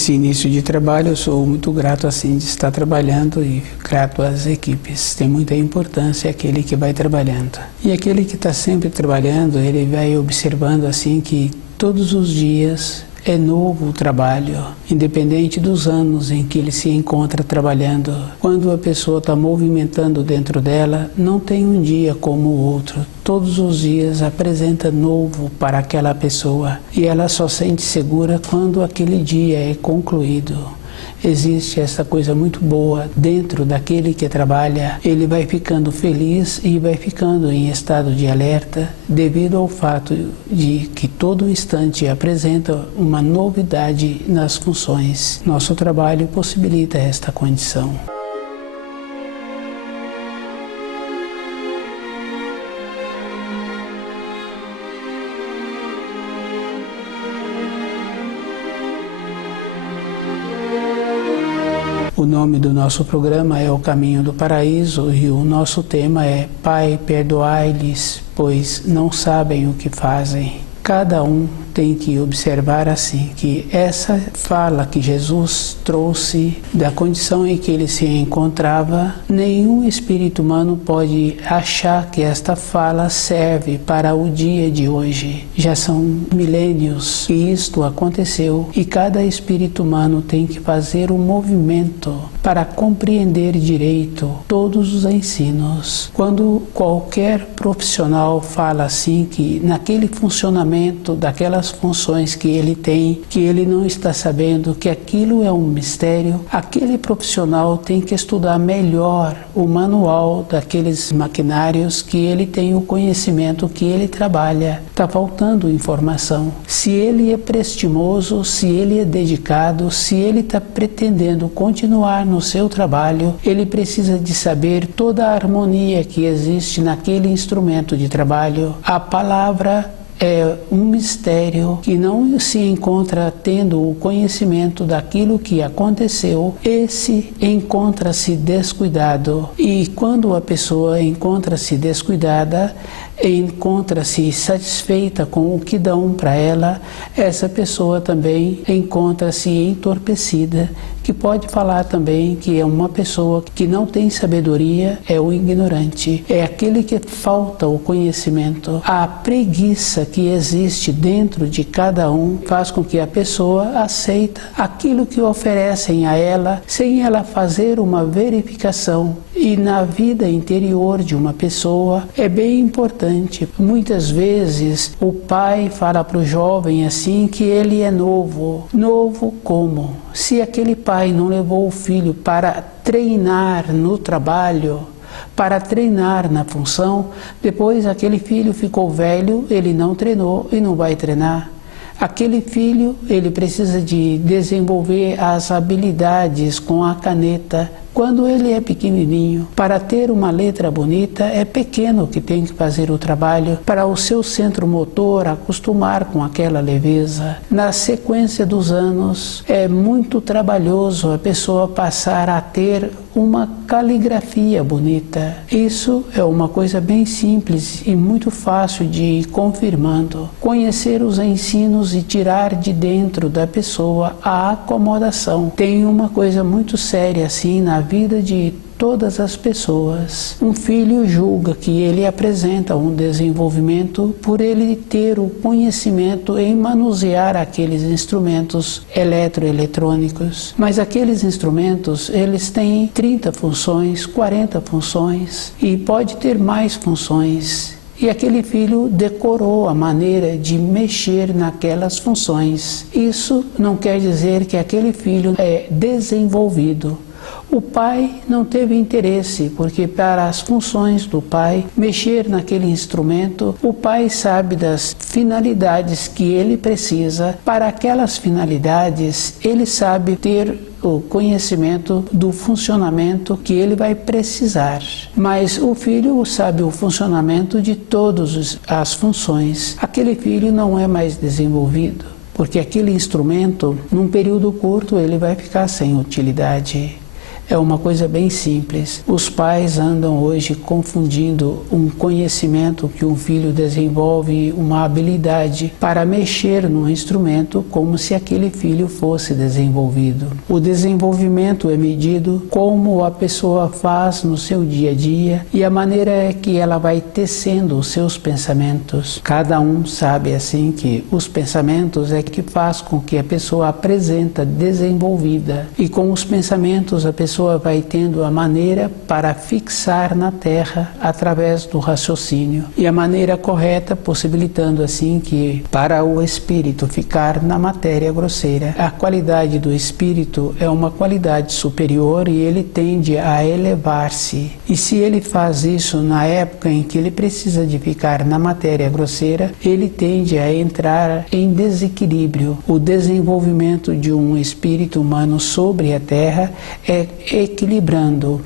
Esse início de trabalho eu sou muito grato assim de estar trabalhando e grato às equipes. Tem muita importância aquele que vai trabalhando. E aquele que está sempre trabalhando, ele vai observando assim que todos os dias é novo o trabalho, independente dos anos em que ele se encontra trabalhando. Quando a pessoa está movimentando dentro dela, não tem um dia como o outro. Todos os dias apresenta novo para aquela pessoa e ela só sente segura quando aquele dia é concluído. Existe essa coisa muito boa dentro daquele que trabalha, ele vai ficando feliz e vai ficando em estado de alerta devido ao fato de que todo instante apresenta uma novidade nas funções. Nosso trabalho possibilita esta condição. O nome do nosso programa é O Caminho do Paraíso e o nosso tema é Pai, perdoai-lhes, pois não sabem o que fazem. Cada um tem que observar assim, que essa fala que Jesus trouxe da condição em que ele se encontrava, nenhum espírito humano pode achar que esta fala serve para o dia de hoje. Já são milênios que isto aconteceu e cada espírito humano tem que fazer um movimento para compreender direito todos os ensinos. Quando qualquer profissional fala assim que naquele funcionamento daquelas funções que ele tem, que ele não está sabendo, que aquilo é um mistério, aquele profissional tem que estudar melhor o manual daqueles maquinários que ele tem o conhecimento que ele trabalha. Está faltando informação. Se ele é prestimoso, se ele é dedicado, se ele está pretendendo continuar no seu trabalho, ele precisa de saber toda a harmonia que existe naquele instrumento de trabalho. A palavra é um mistério que não se encontra tendo o conhecimento daquilo que aconteceu. Esse encontra-se descuidado. E quando a pessoa encontra-se descuidada, encontra-se satisfeita com o que dão para ela, essa pessoa também encontra-se entorpecida, que pode falar também que é uma pessoa que não tem sabedoria, é o ignorante, é aquele que falta o conhecimento. A preguiça que existe dentro de cada um faz com que a pessoa aceita aquilo que oferecem a ela, sem ela fazer uma verificação. E na vida interior de uma pessoa é bem importante. Muitas vezes o pai fala para o jovem assim que ele é novo. Novo como? Se aquele pai não levou o filho para treinar no trabalho, para treinar na função, depois aquele filho ficou velho, ele não treinou e não vai treinar. Aquele filho, ele precisa de desenvolver as habilidades com a caneta. Quando ele é pequenininho, para ter uma letra bonita, é pequeno que tem que fazer o trabalho para o seu centro motor acostumar com aquela leveza. Na sequência dos anos, é muito trabalhoso a pessoa passar a ter uma caligrafia bonita. Isso é uma coisa bem simples e muito fácil de ir confirmando. Conhecer os ensinos e tirar de dentro da pessoa a acomodação. Tem uma coisa muito séria assim na vida de todas as pessoas. Um filho julga que ele apresenta um desenvolvimento por ele ter o conhecimento em manusear aqueles instrumentos eletroeletrônicos. Mas aqueles instrumentos, eles têm 30 funções, 40 funções e pode ter mais funções. E aquele filho decorou a maneira de mexer naquelas funções. Isso não quer dizer que aquele filho é desenvolvido. O pai não teve interesse, porque para as funções do pai, mexer naquele instrumento, o pai sabe das finalidades que ele precisa. Para aquelas finalidades, ele sabe ter o conhecimento do funcionamento que ele vai precisar. Mas o filho sabe o funcionamento de todas as funções. Aquele filho não é mais desenvolvido, porque aquele instrumento, num período curto, ele vai ficar sem utilidade. É uma coisa bem simples. Os pais andam hoje confundindo um conhecimento que um filho desenvolve, uma habilidade para mexer no instrumento, como se aquele filho fosse desenvolvido. O desenvolvimento é medido como a pessoa faz no seu dia a dia e a maneira que ela vai tecendo os seus pensamentos. Cada um sabe assim que os pensamentos é que faz com que a pessoa apresenta desenvolvida, e com os pensamentos a pessoa vai tendo a maneira para fixar na terra através do raciocínio, e a maneira correta possibilitando assim que para o espírito ficar na matéria grosseira. A qualidade do espírito é uma qualidade superior e ele tende a elevar-se, e se ele faz isso na época em que ele precisa de ficar na matéria grosseira, ele tende a entrar em desequilíbrio. O desenvolvimento de um espírito humano sobre a terra é equilibrando.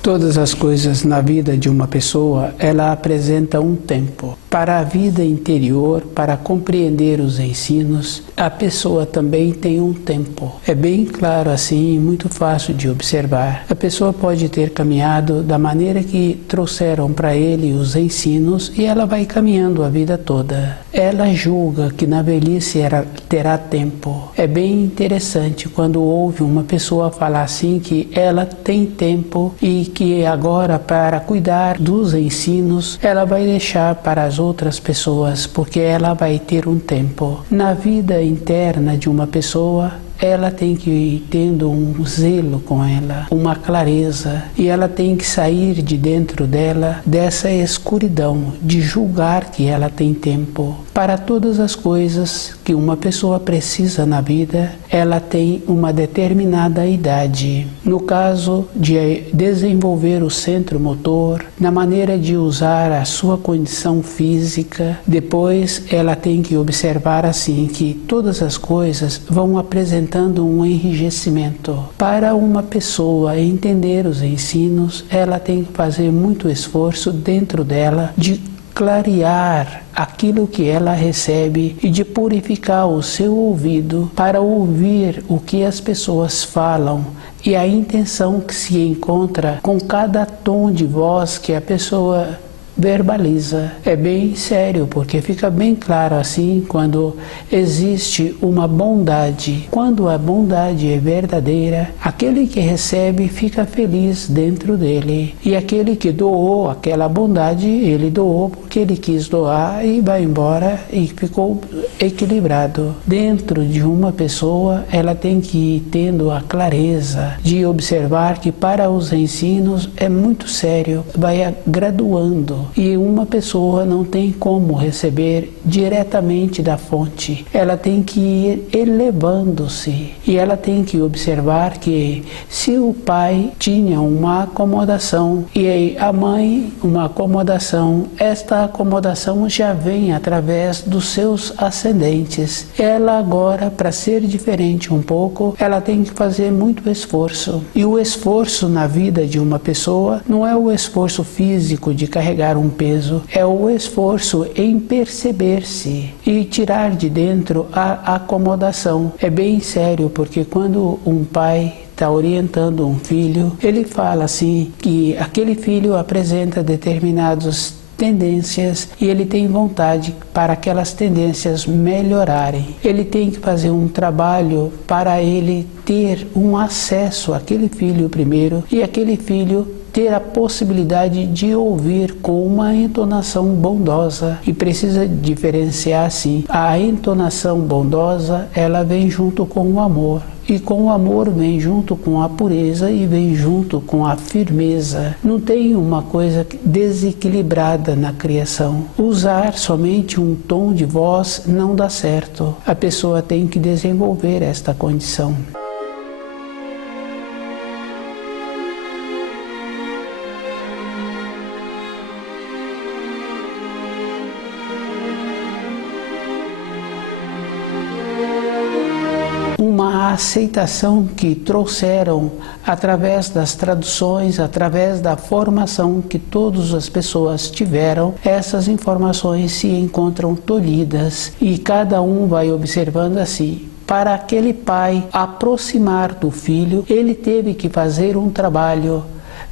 Todas as coisas na vida de uma pessoa, ela apresenta um tempo. Para a vida interior, para compreender os ensinos, a pessoa também tem um tempo. É bem claro assim, muito fácil de observar. A pessoa pode ter caminhado da maneira que trouxeram para ele os ensinos e ela vai caminhando a vida toda. Ela julga que na velhice terá tempo. É bem interessante quando ouve uma pessoa falar assim que ela tem tempo e que agora, para cuidar dos ensinos, ela vai deixar para as outras pessoas, porque ela vai ter um tempo. Na vida interna de uma pessoa, ela tem que ir tendo um zelo com ela, uma clareza, e ela tem que sair de dentro dela, dessa escuridão, de julgar que ela tem tempo. Para todas as coisas que uma pessoa precisa na vida, ela tem uma determinada idade. No caso de desenvolver o centro motor, na maneira de usar a sua condição física, depois ela tem que observar assim que todas as coisas vão apresentando um enrijecimento. Para uma pessoa entender os ensinos, ela tem que fazer muito esforço dentro dela de clarear aquilo que ela recebe e de purificar o seu ouvido para ouvir o que as pessoas falam e a intenção que se encontra com cada tom de voz que a pessoa verbaliza. É bem sério, porque fica bem claro assim quando existe uma bondade. Quando a bondade é verdadeira, aquele que recebe fica feliz dentro dele. E aquele que doou aquela bondade, ele doou porque ele quis doar e vai embora e ficou equilibrado. Dentro de uma pessoa, ela tem que ir tendo a clareza de observar que para os ensinos é muito sério, vai graduando. E uma pessoa não tem como receber diretamente da fonte. Ela tem que ir elevando-se. E ela tem que observar que se o pai tinha uma acomodação e a mãe uma acomodação, esta acomodação já vem através dos seus ascendentes. Ela agora, para ser diferente um pouco, ela tem que fazer muito esforço. E o esforço na vida de uma pessoa não é o esforço físico de carregar um peso, é o esforço em perceber-se e tirar de dentro a acomodação. É bem sério, porque quando um pai está orientando um filho, ele fala assim que aquele filho apresenta determinadas tendências e ele tem vontade para aquelas tendências melhorarem. Ele tem que fazer um trabalho para ele ter um acesso àquele filho primeiro e aquele filho ter a possibilidade de ouvir com uma entonação bondosa, e precisa diferenciar assim. A entonação bondosa, ela vem junto com o amor. E com o amor vem junto com a pureza e vem junto com a firmeza. Não tem uma coisa desequilibrada na criação. Usar somente um tom de voz não dá certo. A pessoa tem que desenvolver esta condição. Uma uma aceitação que trouxeram através das traduções, através da formação que todas as pessoas tiveram. Essas informações se encontram tolhidas e cada um vai observando assim. Para aquele pai aproximar do filho, ele teve que fazer um trabalho.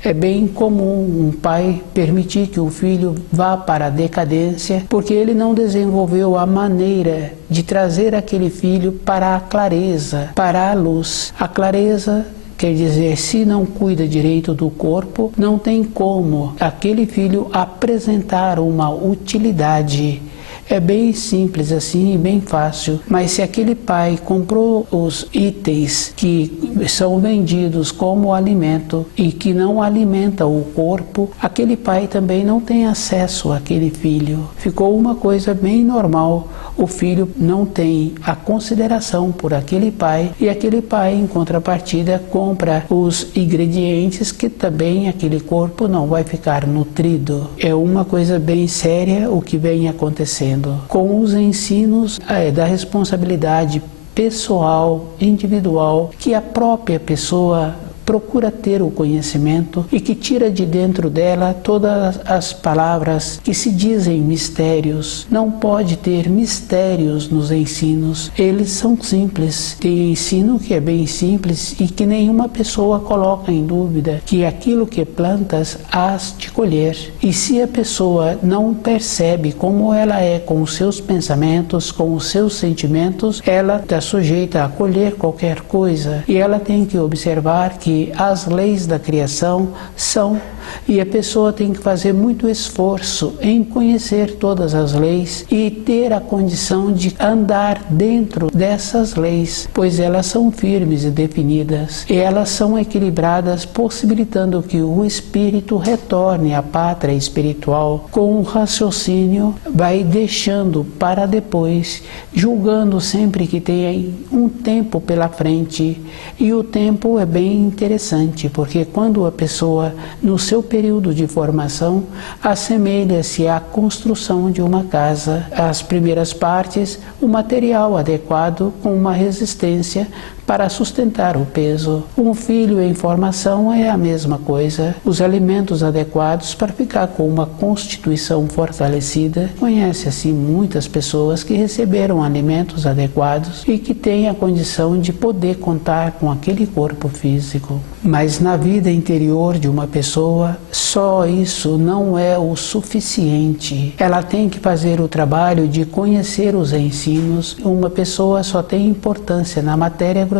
É bem comum um pai permitir que o filho vá para a decadência, porque ele não desenvolveu a maneira de trazer aquele filho para a clareza, para a luz. A clareza quer dizer, se não cuida direito do corpo, não tem como aquele filho apresentar uma utilidade. É bem simples assim e bem fácil, mas se aquele pai comprou os itens que são vendidos como alimento e que não alimenta o corpo, aquele pai também não tem acesso àquele filho. Ficou uma coisa bem normal. O filho não tem a consideração por aquele pai e aquele pai, em contrapartida, compra os ingredientes que também aquele corpo não vai ficar nutrido. É uma coisa bem séria o que vem acontecendo. Com os ensinos da responsabilidade pessoal, individual, que a própria pessoa procura ter o conhecimento e que tira de dentro dela todas as palavras que se dizem mistérios. Não pode ter mistérios nos ensinos, eles são simples. Tem ensino que é bem simples e que nenhuma pessoa coloca em dúvida, que aquilo que plantas hás de colher. E se a pessoa não percebe como ela é com os seus pensamentos, com os seus sentimentos, ela está sujeita a colher qualquer coisa e ela tem que observar que as leis da criação são, e a pessoa tem que fazer muito esforço em conhecer todas as leis e ter a condição de andar dentro dessas leis, pois elas são firmes e definidas, e elas são equilibradas, possibilitando que o espírito retorne à pátria espiritual com o raciocínio, vai deixando para depois, julgando sempre que tem um tempo pela frente. E o tempo é bem interessante, porque quando a pessoa, no seu período de formação, assemelha-se à construção de uma casa. As primeiras partes, o material adequado com uma resistência para sustentar o peso. Um filho em formação é a mesma coisa. Os alimentos adequados para ficar com uma constituição fortalecida. Conhece assim muitas pessoas que receberam alimentos adequados e que têm a condição de poder contar com aquele corpo físico. Mas na vida interior de uma pessoa, só isso não é o suficiente. Ela tem que fazer o trabalho de conhecer os ensinos. Uma pessoa só tem importância na matéria grosseira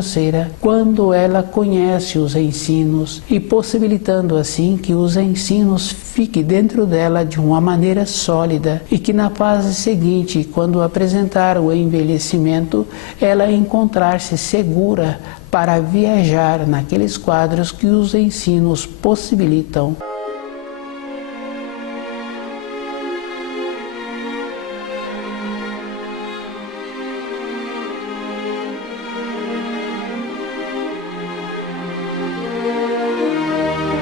quando ela conhece os ensinos e possibilitando assim que os ensinos fiquem dentro dela de uma maneira sólida e que na fase seguinte, quando apresentar o envelhecimento, ela encontrar-se segura para viajar naqueles quadros que os ensinos possibilitam.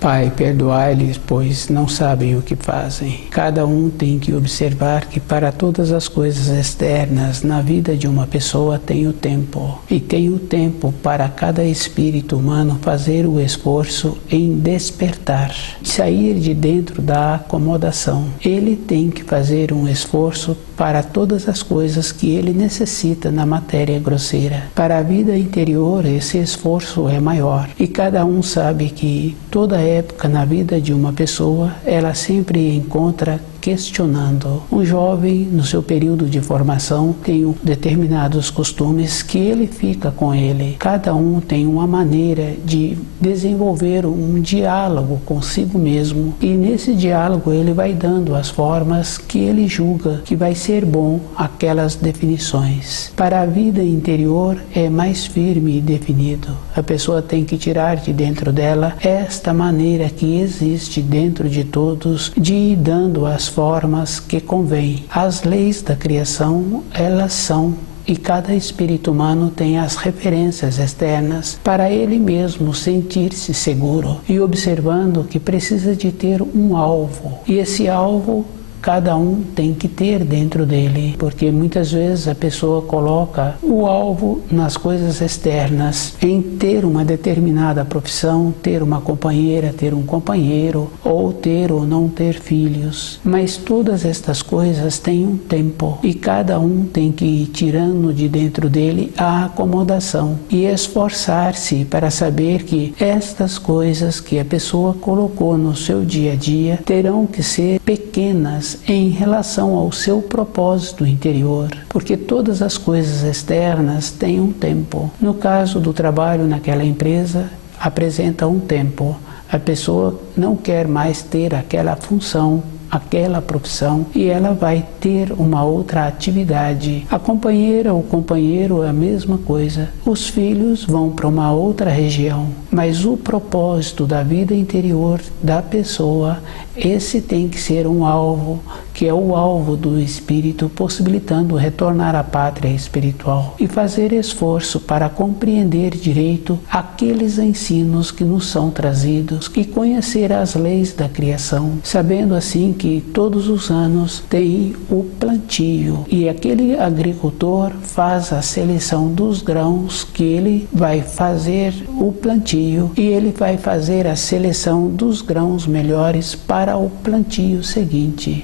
Pai, perdoai-lhes, pois não sabem o que fazem. Cada um tem que observar que para todas as coisas externas na vida de uma pessoa tem o tempo. E tem o tempo para cada espírito humano fazer o esforço em despertar, sair de dentro da acomodação. Ele tem que fazer um esforço para todas as coisas que ele necessita na matéria grosseira. Para a vida interior, esse esforço é maior. E cada um sabe que toda época na vida de uma pessoa, ela sempre encontra questionando. Um jovem, no seu período de formação, tem determinados costumes que ele fica com ele. Cada um tem uma maneira de desenvolver um diálogo consigo mesmo e nesse diálogo ele vai dando as formas que ele julga que vai ser bom aquelas definições. Para a vida interior é mais firme e definido. A pessoa tem que tirar de dentro dela esta maneira que existe dentro de todos de ir dando as formas que convém. As leis da criação, elas são, e cada espírito humano tem as referências externas para ele mesmo sentir-se seguro e observando que precisa de ter um alvo. E esse alvo cada um tem que ter dentro dele, porque muitas vezes a pessoa coloca o alvo nas coisas externas, em ter uma determinada profissão, ter uma companheira, ter um companheiro, ou ter ou não ter filhos. Mas todas estas coisas têm um tempo e cada um tem que ir tirando de dentro dele a acomodação e esforçar-se para saber que estas coisas que a pessoa colocou no seu dia a dia terão que ser pequenas em relação ao seu propósito interior, porque todas as coisas externas têm um tempo. No caso do trabalho naquela empresa, apresenta um tempo. A pessoa não quer mais ter aquela função, aquela profissão, e ela vai ter uma outra atividade. A companheira ou companheiro é a mesma coisa. Os filhos vão para uma outra região, mas o propósito da vida interior da pessoa, esse tem que ser um alvo, que é o alvo do espírito, possibilitando retornar à pátria espiritual e fazer esforço para compreender direito aqueles ensinos que nos são trazidos e conhecer as leis da criação, sabendo assim que todos os anos tem o plantio e aquele agricultor faz a seleção dos grãos que ele vai fazer o plantio e ele vai fazer a seleção dos grãos melhores para o plantio seguinte.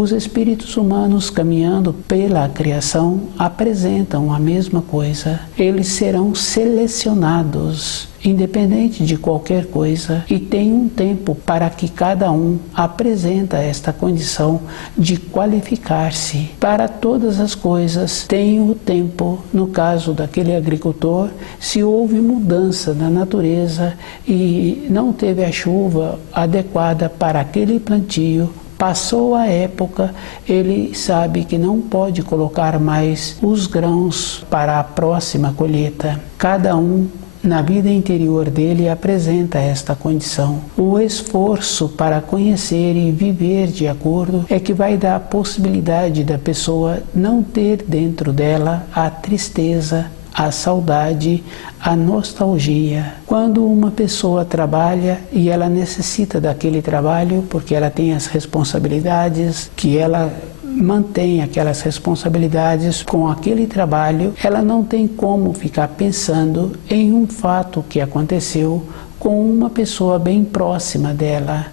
Os espíritos humanos caminhando pela criação apresentam a mesma coisa. Eles serão selecionados, independente de qualquer coisa, e tem um tempo para que cada um apresenta esta condição de qualificar-se. Para todas as coisas tem o tempo. No caso daquele agricultor, se houve mudança na natureza e não teve a chuva adequada para aquele plantio, passou a época, ele sabe que não pode colocar mais os grãos para a próxima colheita. Cada um, na vida interior dele, apresenta esta condição. O esforço para conhecer e viver de acordo é que vai dar a possibilidade da pessoa não ter dentro dela a tristeza, a saudade, a nostalgia. Quando uma pessoa trabalha e ela necessita daquele trabalho porque ela tem as responsabilidades, que ela mantém aquelas responsabilidades com aquele trabalho, ela não tem como ficar pensando em um fato que aconteceu com uma pessoa bem próxima dela.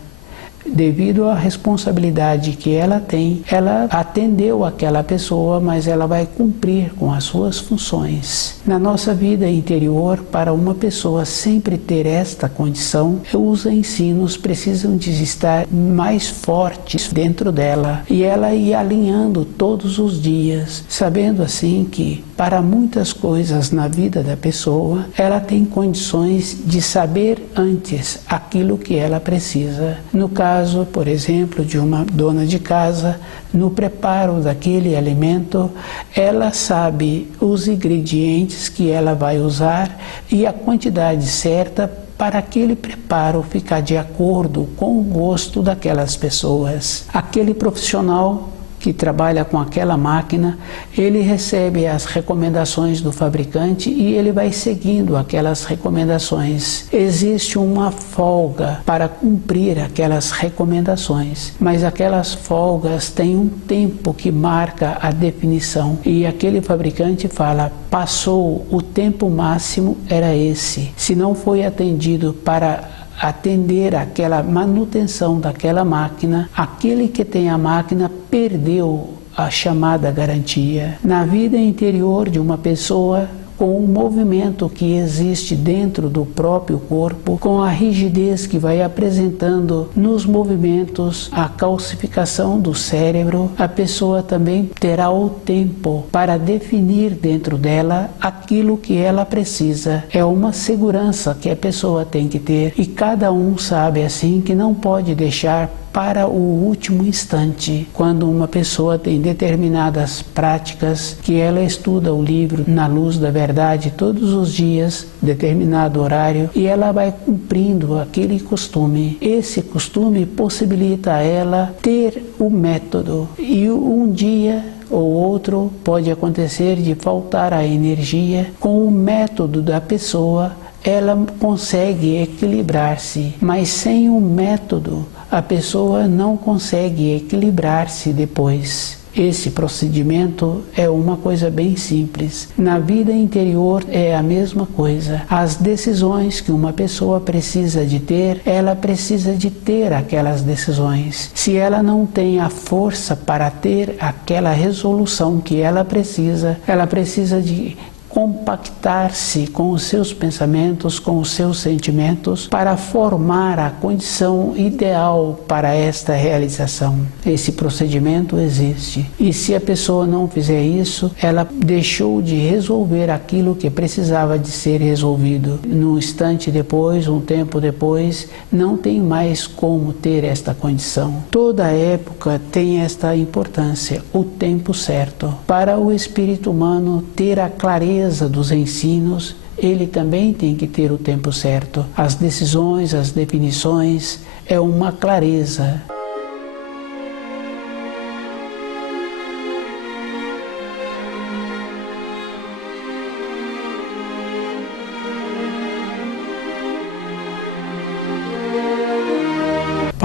Devido à responsabilidade que ela tem, ela atendeu aquela pessoa, mas ela vai cumprir com as suas funções. Na nossa vida interior, para uma pessoa sempre ter esta condição, os ensinos precisam de estar mais fortes dentro dela e ela ir alinhando todos os dias, sabendo assim que para muitas coisas na vida da pessoa, ela tem condições de saber antes aquilo que ela precisa. No caso, por exemplo, de uma dona de casa, no preparo daquele alimento, ela sabe os ingredientes que ela vai usar e a quantidade certa para aquele preparo ficar de acordo com o gosto daquelas pessoas. Aquele profissional que trabalha com aquela máquina, ele recebe as recomendações do fabricante e ele vai seguindo aquelas recomendações. Existe uma folga para cumprir aquelas recomendações, mas aquelas folgas têm um tempo que marca a definição e aquele fabricante fala: passou o tempo máximo, era esse. Se não foi atendido para atender aquela manutenção daquela máquina, aquele que tem a máquina perdeu a chamada garantia. Na vida interior de uma pessoa, com o movimento que existe dentro do próprio corpo, com a rigidez que vai apresentando nos movimentos, a calcificação do cérebro, a pessoa também terá o tempo para definir dentro dela aquilo que ela precisa. É uma segurança que a pessoa tem que ter e cada um sabe assim que não pode deixar para o último instante, quando uma pessoa tem determinadas práticas, que ela estuda o livro Na Luz da Verdade todos os dias, determinado horário, e ela vai cumprindo aquele costume. Esse costume possibilita a ela ter o método, e um dia ou outro pode acontecer de faltar a energia. Com o método da pessoa, ela consegue equilibrar-se, mas sem o método, a pessoa não consegue equilibrar-se depois. Esse procedimento é uma coisa bem simples. Na vida interior é a mesma coisa. As decisões que uma pessoa precisa de ter, ela precisa de ter aquelas decisões. Se ela não tem a força para ter aquela resolução que ela precisa de compactar-se com os seus pensamentos, com os seus sentimentos, para formar a condição ideal para esta realização. Esse procedimento existe. E se a pessoa não fizer isso, ela deixou de resolver aquilo que precisava de ser resolvido. Num instante depois, um tempo depois, não tem mais como ter esta condição. Toda época tem esta importância, o tempo certo. Para o espírito humano ter a clareza dos ensinos, ele também tem que ter o tempo certo. As decisões, as definições, é uma clareza.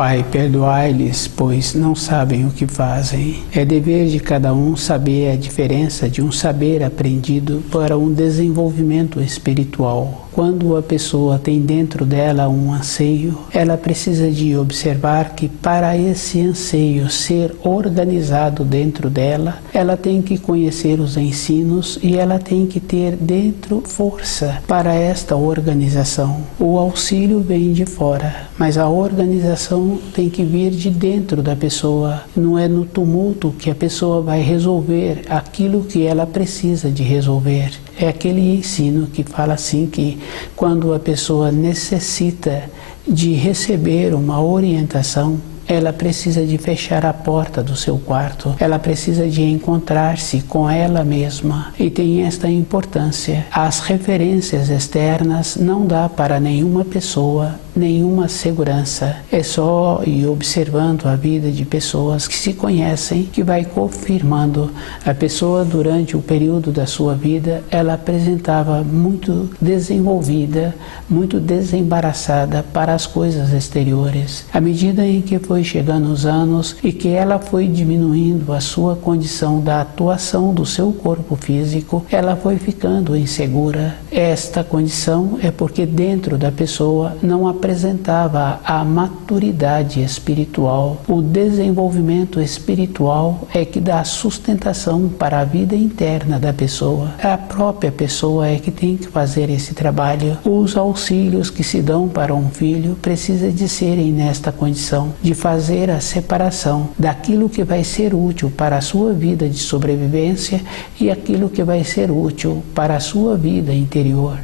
Pai, perdoai-lhes, pois não sabem o que fazem. É dever de cada um saber a diferença de um saber aprendido para um desenvolvimento espiritual. Quando a pessoa tem dentro dela um anseio, ela precisa de observar que para esse anseio ser organizado dentro dela, ela tem que conhecer os ensinos e ela tem que ter dentro força para esta organização. O auxílio vem de fora, mas a organização tem que vir de dentro da pessoa. Não é no tumulto que a pessoa vai resolver aquilo que ela precisa de resolver. É aquele ensino que fala assim que quando a pessoa necessita de receber uma orientação, ela precisa de fechar a porta do seu quarto, ela precisa de encontrar-se com ela mesma e tem esta importância. As referências externas não dá para nenhuma pessoa nenhuma segurança. É só ir observando a vida de pessoas que se conhecem que vai confirmando. A pessoa durante o período da sua vida, ela apresentava muito desenvolvida, muito desembaraçada para as coisas exteriores. À medida em que foi chegando os anos e que ela foi diminuindo a sua condição da atuação do seu corpo físico, ela foi ficando insegura. Esta condição é porque dentro da pessoa não apresentava a maturidade espiritual. O desenvolvimento espiritual é que dá sustentação para a vida interna da pessoa. A própria pessoa é que tem que fazer esse trabalho. Os auxílios que se dão para um filho precisam de serem nesta condição, de fazer a separação daquilo que vai ser útil para a sua vida de sobrevivência e aquilo que vai ser útil para a sua vida interior.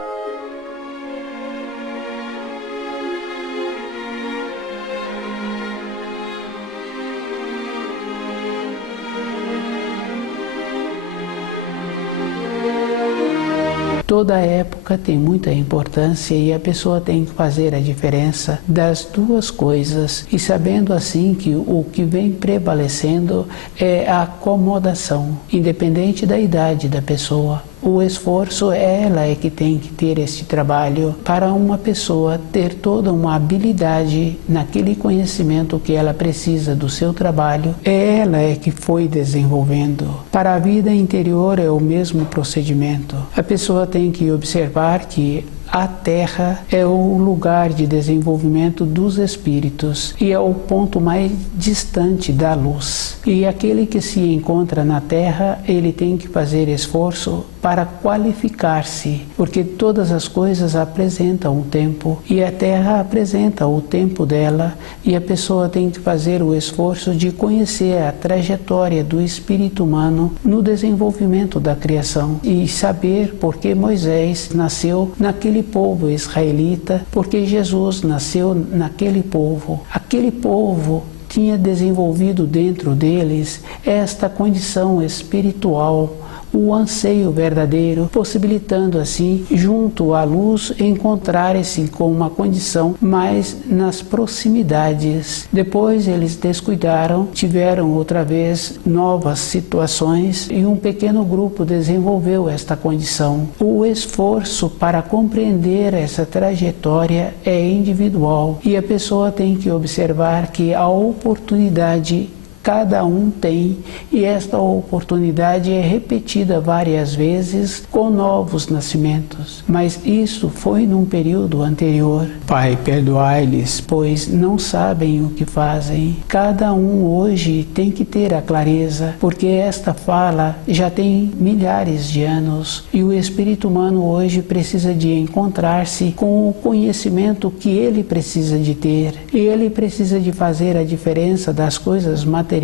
Toda época tem muita importância e a pessoa tem que fazer a diferença das duas coisas e sabendo assim que o que vem prevalecendo é a acomodação, independente da idade da pessoa. O esforço, ela é que tem que ter esse trabalho para uma pessoa ter toda uma habilidade naquele conhecimento que ela precisa do seu trabalho. Ela é que foi desenvolvendo. Para a vida interior é o mesmo procedimento. A pessoa tem que observar que a Terra é o lugar de desenvolvimento dos espíritos e é o ponto mais distante da luz. E aquele que se encontra na Terra, ele tem que fazer esforço para qualificar-se, porque todas as coisas apresentam o tempo e a Terra apresenta o tempo dela e a pessoa tem que fazer o esforço de conhecer a trajetória do espírito humano no desenvolvimento da criação e saber por que Moisés nasceu naquele povo israelita, porque Jesus nasceu naquele povo. Aquele povo tinha desenvolvido dentro deles esta condição espiritual, o anseio verdadeiro, possibilitando assim, junto à luz, encontrarem-se com uma condição mais nas proximidades. Depois eles descuidaram, tiveram outra vez novas situações e um pequeno grupo desenvolveu esta condição. O esforço para compreender essa trajetória é individual e a pessoa tem que observar que a oportunidade cada um tem, e esta oportunidade é repetida várias vezes com novos nascimentos. Mas isso foi num período anterior. Pai, perdoai-lhes, pois não sabem o que fazem. Cada um hoje tem que ter a clareza, porque esta fala já tem milhares de anos e o espírito humano hoje precisa de encontrar-se com o conhecimento que ele precisa de ter. E ele precisa de fazer a diferença das coisas materiais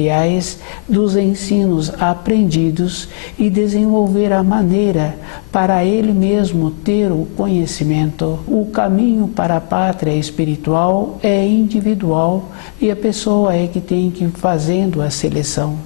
dos ensinos aprendidos e desenvolver a maneira para ele mesmo ter o conhecimento. O caminho para a pátria espiritual é individual e a pessoa é que tem que ir fazendo a seleção.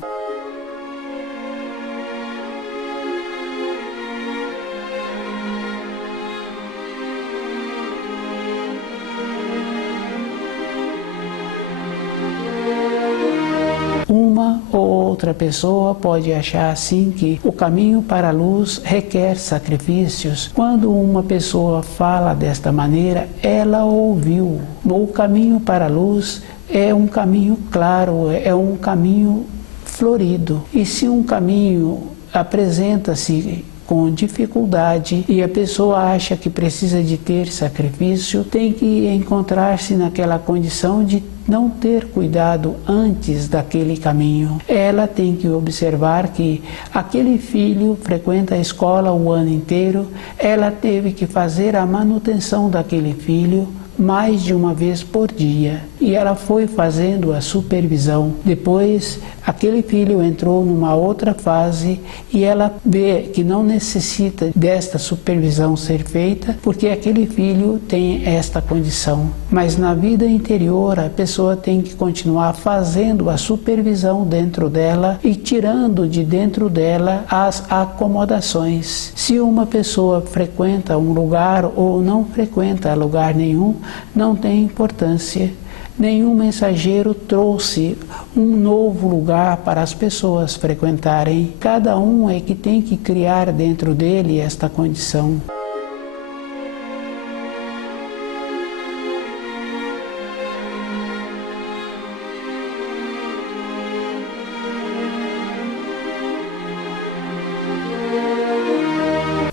Uma ou outra pessoa pode achar assim que o caminho para a luz requer sacrifícios. Quando uma pessoa fala desta maneira, ela ouviu. O caminho para a luz é um caminho claro, é um caminho florido. E se um caminho apresenta-se com dificuldade e a pessoa acha que precisa de ter sacrifício, tem que encontrar-se naquela condição de não ter cuidado antes daquele caminho. Ela tem que observar que aquele filho frequenta a escola o ano inteiro, ela teve que fazer a manutenção daquele filho mais de uma vez por dia. E ela foi fazendo a supervisão. Depois, aquele filho entrou numa outra fase e ela vê que não necessita desta supervisão ser feita porque aquele filho tem esta condição. Mas na vida interior, a pessoa tem que continuar fazendo a supervisão dentro dela e tirando de dentro dela as acomodações. Se uma pessoa frequenta um lugar ou não frequenta lugar nenhum, não tem importância. Nenhum mensageiro trouxe um novo lugar para as pessoas frequentarem. Cada um é que tem que criar dentro dele esta condição.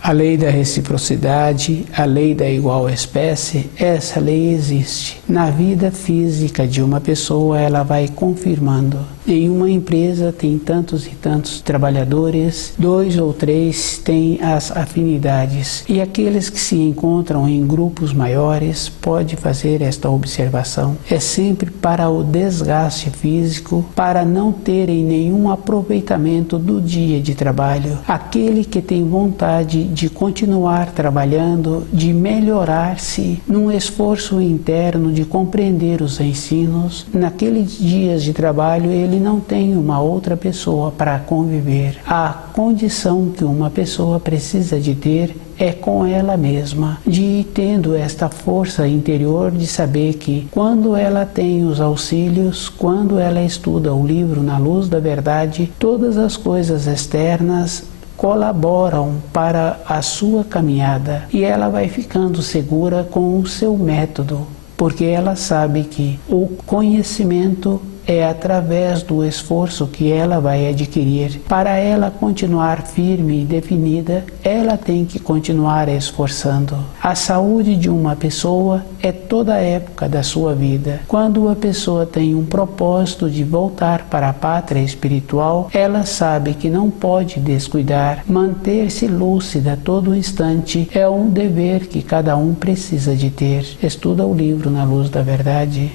A lei da reciprocidade, a lei da igual espécie, essa lei existe. Na vida física de uma pessoa, ela vai confirmando. Em uma empresa tem tantos e tantos trabalhadores, 2 ou 3 têm as afinidades. E aqueles que se encontram em grupos maiores pode fazer esta observação. É sempre para o desgaste físico, para não terem nenhum aproveitamento do dia de trabalho. Aquele que tem vontade de continuar trabalhando, de melhorar-se num esforço interno de compreender os ensinos, naqueles dias de trabalho ele não tem uma outra pessoa para conviver. A condição que uma pessoa precisa de ter é com ela mesma, de ir tendo esta força interior de saber que quando ela tem os auxílios, quando ela estuda o livro Na Luz da Verdade, todas as coisas externas colaboram para a sua caminhada e ela vai ficando segura com o seu método, porque ela sabe que o conhecimento é através do esforço que ela vai adquirir. Para ela continuar firme e definida, ela tem que continuar esforçando. A saúde de uma pessoa é toda a época da sua vida. Quando a pessoa tem um propósito de voltar para a pátria espiritual, ela sabe que não pode descuidar. Manter-se lúcida todo instante é um dever que cada um precisa de ter. Estuda o livro Na Luz da Verdade.